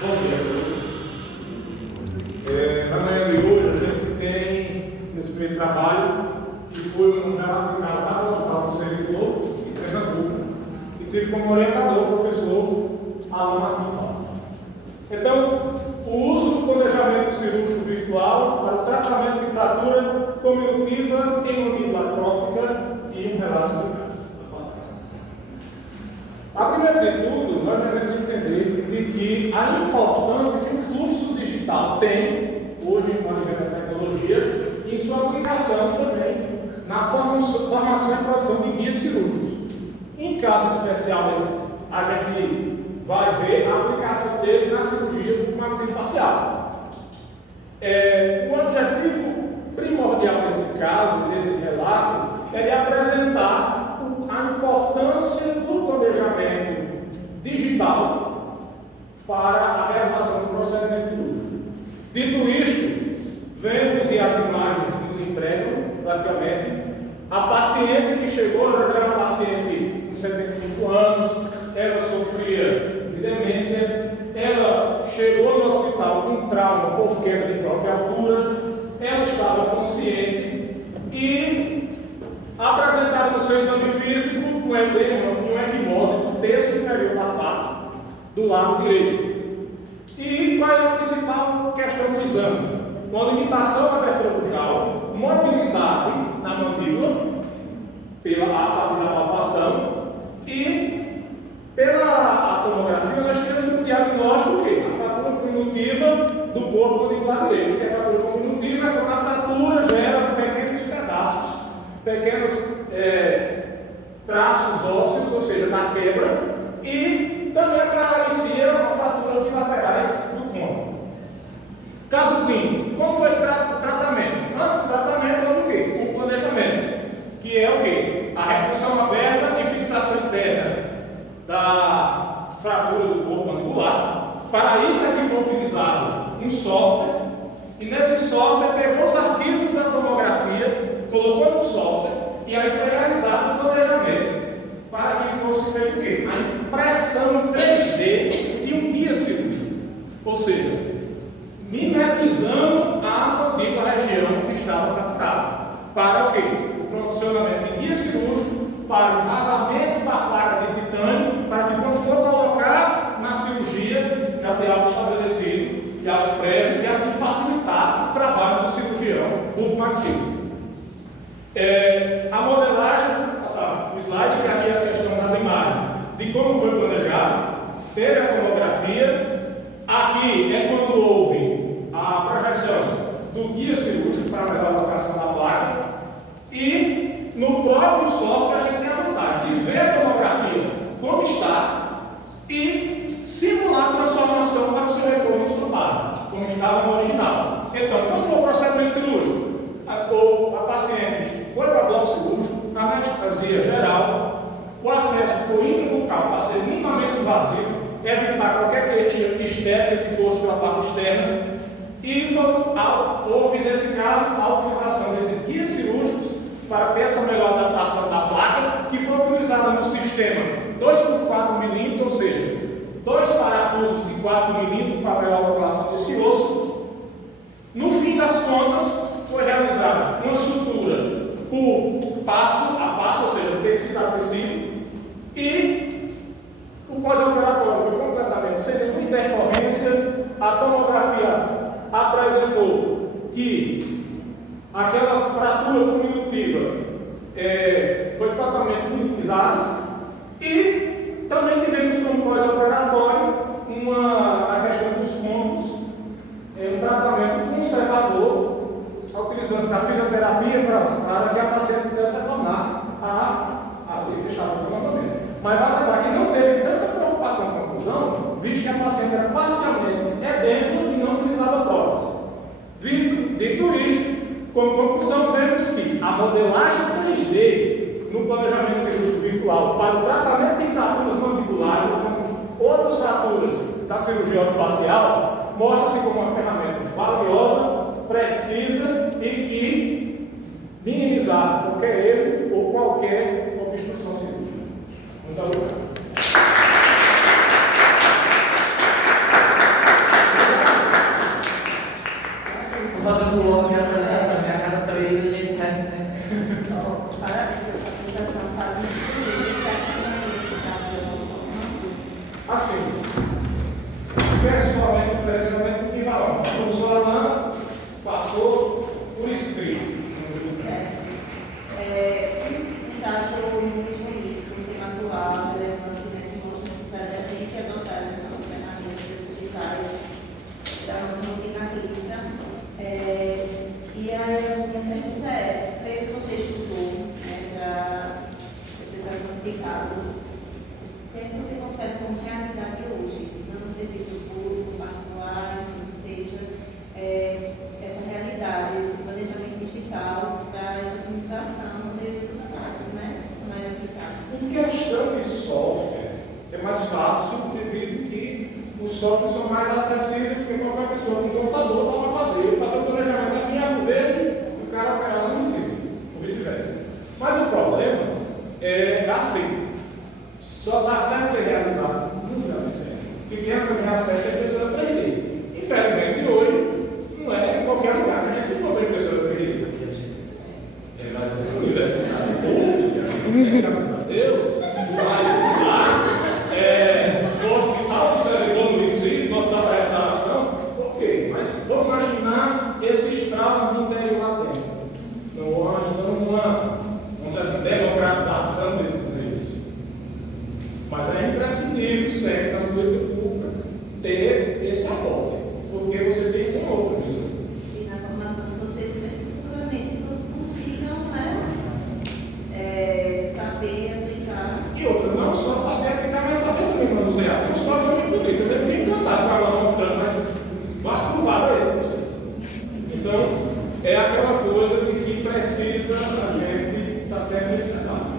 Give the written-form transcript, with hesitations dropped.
Bom dia a todos. Na manhã de hoje, a gente tem nesse primeiro trabalho que foi um relato de casado ao Hospital do Servidor em Pernambuco e tive como orientador o professor Alan Martins. Então, o uso do planejamento cirúrgico virtual para o tratamento de fratura cominutiva em mandíbula atrófica e um relato de caso. A primeiro de tudo, nós devemos entender de que a importância que o fluxo digital tem, hoje com a advento da tecnologia, em sua aplicação também na formação e produção de guias cirúrgicos. Em caso especial, a gente vai ver a aplicação dele na cirurgia do maxilofacial. O objetivo primordial desse caso, desse relato, é de apresentar a importância do planejamento digital para a realização do procedimento cirúrgico. Dito isto, vemos e as imagens nos entregam, praticamente, a paciente que chegou, ela era uma paciente com 75 anos, ela sofria de demência, ela chegou no hospital com trauma por queda de própria altura, ela estava consciente e apresentava no seu exame físico um edema e uma equimose do terço inferior da face do lado direito. E qual é a principal questão do exame? Uma limitação da abertura bucal, mobilidade na mandíbula, a partir da palpação, e pela tomografia nós temos um diagnóstico que a fratura cominutiva do corpo mandibular direito. Que a fratura cominutiva é quando a fratura gera pequenos pedaços, pequenos traços ósseos, ou seja, da quebra, e também paralicia a fratura bilaterais do côncavo. Caso clínico, como foi o tratamento? Antes do tratamento, houve o quê? O planejamento, que é o quê? A redução aberta e fixação interna da fratura do corpo mandibular. Para isso é que foi utilizado um software, e nesse software pegou os arquivos da tomografia, colocou no software, e aí foi realizado o planejamento, para que fosse feito o quê? A impressão em 3D de um guia cirúrgico, ou seja, mimetizando a mandíbula, a região que estava fraturada, para o quê? O proporcionamento de guia cirúrgico, para o vazamento da placa de titânio, para que quando for colocar na cirurgia, já tenha algo estabelecido, e algo prévio, e assim facilitar o trabalho do cirurgião burco-maxilo. A modelagem, o slide, que aqui é a questão das imagens, de como foi planejado, teve a tomografia, aqui é quando houve a projeção do guia cirúrgico para a colocação da placa, e no próprio software a gente tem a vantagem de ver a tomografia como está e simular a transformação para o seu retorno em sua base, como estava no original. Então, quando for o procedimento cirúrgico, a paciente foi para o bloco cirúrgico, a anestesia geral, o acesso foi intrabucal para ser minimamente invasivo, evitar qualquer queixa externa, se fosse pela parte externa, e houve nesse caso a utilização desses guias cirúrgicos para ter essa melhor adaptação da placa, que foi utilizada no sistema 2x4 mm, ou seja, 2 parafusos de 4 mm para a melhor localização desse osso. No fim das contas, foi realizada uma sutura por passo a passo, ou seja, tecido a tecido, e o pós-operatório foi completamente sem nenhuma intercorrência. A tomografia apresentou que aquela fratura cominutiva foi totalmente minimizada, e também tivemos como pós-operatório a questão dos côncavos, um tratamento conservador, utilizando a fisioterapia para que a paciente pudesse retornar a abrir e fechar o novamente. Mas vai lembrar que não teve tanta preocupação com a conclusão, visto que a paciente era parcialmente edêmica e não utilizava prótese. Dito isto, como conclusão, vemos que a modelagem 3D no planejamento cirúrgico virtual para o tratamento de fraturas mandibulares, como outras fraturas da cirurgia orofacial, mostra-se como uma ferramenta valiosa, precisa e que minimizar qualquer erro ou qualquer obstrução cirúrgica. Muito obrigado. do órgão de apresentação, né? A cada 3 a gente vai. Parabéns, essa apresentação faz Assim, pessoalmente, o que falar? A professora Ana passou por escrito. Achou muito bonito, um tema atual, relevante, né, que mostra a necessidade da gente adotar essas novas ferramentas digitais da nossa rotina clínica. E a minha pergunta é, pelo que você estudou, né, para representação desse caso, o que é que você considera como realidade hoje, não no serviço público, particular, enfim, que seja essa realidade, esse planejamento digital para essa otimização dos casos, né? Mais eficaz. Em questão de software, é mais fácil devido que os softwares são mais acessíveis que qualquer pessoa com computador vai fazer. Eu faço o planejamento aqui em Arco Verde e o cara vai lá no município, ou vice-versa. Mas o problema é assim, só dá certo ser realizado no grande centro. E quem tem acesso é pessoa 3D. Infelizmente hoje, não é em qualquer lugar que a gente não vê pessoa 3D. Mas a universidade pública, graças a Deus, mas lá, o hospital do servidor no Recife, nosso da restauração, ok, mas vamos imaginar esse estado no interior lá dentro. Não há, vamos dizer assim, democratização desses meios. Mas é imprescindível, sempre, na política pública, ter esse aporte, porque você tem uma outra visão. E na formação de vocês, futuramente, todos consigam, né, saber aplicar. E outra, não só saber aplicar, mas saber também manusear. Tem um software muito bonito, eu deveria encantar para lá mostrando, mas não vaza ele. Então, é aquela coisa de que precisa a gente estar sendo estudado.